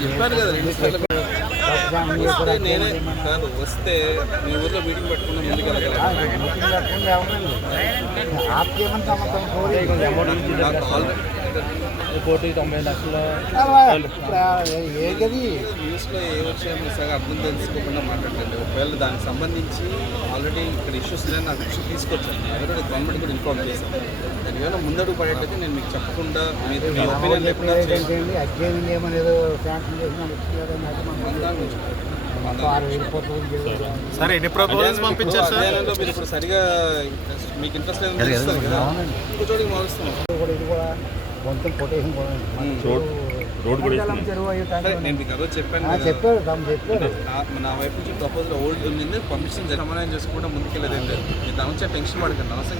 చెప్పాను కదా నేనే కాదు వస్తే మీ ఊర్లో మీటింగ్ పెట్టుకున్న ముందుకు కోటి 90 లక్షలు న్యూస్లో ఏ వచ్చాయో సగం అర్థం తెలుసుకోకుండా మాట్లాడండి. ఒకవేళ దానికి సంబంధించి ఆల్రెడీ ఇక్కడ ఇష్యూస్ నాకు తీసుకొచ్చాను. ఎవరో గవర్నమెంట్ కూడా ఇన్ఫార్మ్ చేశాను. దాని ఏమైనా ముందడుగు పడేటైతే నేను మీకు చెప్పకుండా మీరు మీ ఒపీనియన్ లేకుండా సరే ఎన్ని ప్రపోజల్స్ పంపించారు సార్? మీరు ఇప్పుడు సరిగా మీకు ఇంట్రెస్ట్ లేదని ఇంకో చోటికి మారుస్తున్నాం. నేను మీకు అదో చెప్పాను. నా వైపు నుంచి ప్రపోజల్ ఓల్డ్ ఉంది, పంపించిన సమాధానం చేసుకుంటే ముందుకెళ్ళేది లేదు. మీరు దాని నుంచి టెన్షన్ పడకండి. అవసరం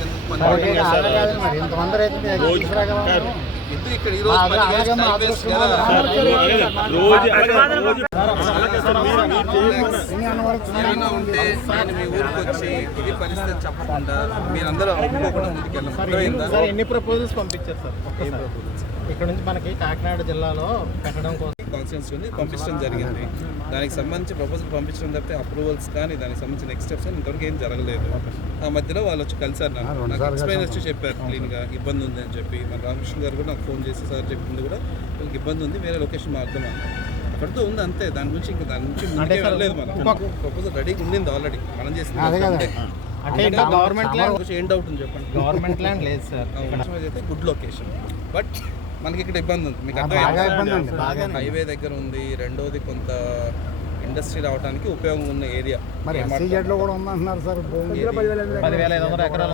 ఎందుకు ఇక్కడ ఈ రోజు ఉంటే నేను మీ ఊరికి వచ్చి ఇది పరిస్థితి చెప్పకుండా మీరందరూ అనుకోకుండా ముందుకెళ్ళాం. ఎన్ని ప్రపోజల్స్ పంపించారు సార్? ఇక్కడ నుంచి మనకి కాకినాడ జిల్లాలో పెట్టడం కోసం కాన్స్టిట్యూన్సీ ఉంది, పంపించడం జరిగింది. దానికి సంబంధించి ప్రపోజల్ పంపించడం తప్పితే అప్రూవల్స్ కానీ దానికి సంబంధించి నెక్స్ట్ స్టెప్స్ ఇంతవరకు ఏం జరగలేదు. ఆ మధ్యలో వాళ్ళు వచ్చి కలిసారు, నాకు ఎక్స్ప్లెయిన్ వచ్చి చెప్పారు క్లీన్గా ఇబ్బంది ఉంది అని చెప్పి. మన రామకృష్ణ గారు కూడా నాకు ఫోన్ చేసి సార్ చెప్పింది కూడా వీళ్ళకి ఇబ్బంది ఉంది, వేరే లొకేషన్ మారుతామని. అక్కడితో ఉంది అంతే. దాని గురించి ఇంకా దాని నుంచి ముందుకే వెళ్ళలేదు. మనం ప్రపోజల్ రెడీగా ఉండింది ఆల్రెడీ, మనం చేసింది. అంటే గవర్నమెంట్ ల్యాండ్ ఏం డౌట్ ఉంది చెప్పండి? గవర్నమెంట్ ల్యాండ్ లేదు సార్. అయితే గుడ్ లొకేషన్, బట్ మనకి ఇక్కడ ఇబ్బంది ఉంది. మీకు అర్థం హైవే దగ్గర ఉంది. రెండోది కొంత ఇండస్ట్రీ రావడానికి ఉపయోగం ఉన్న ఏరియా. మరి కూడా ఉందంటున్నారు సార్. 10,500 ఎకరాలు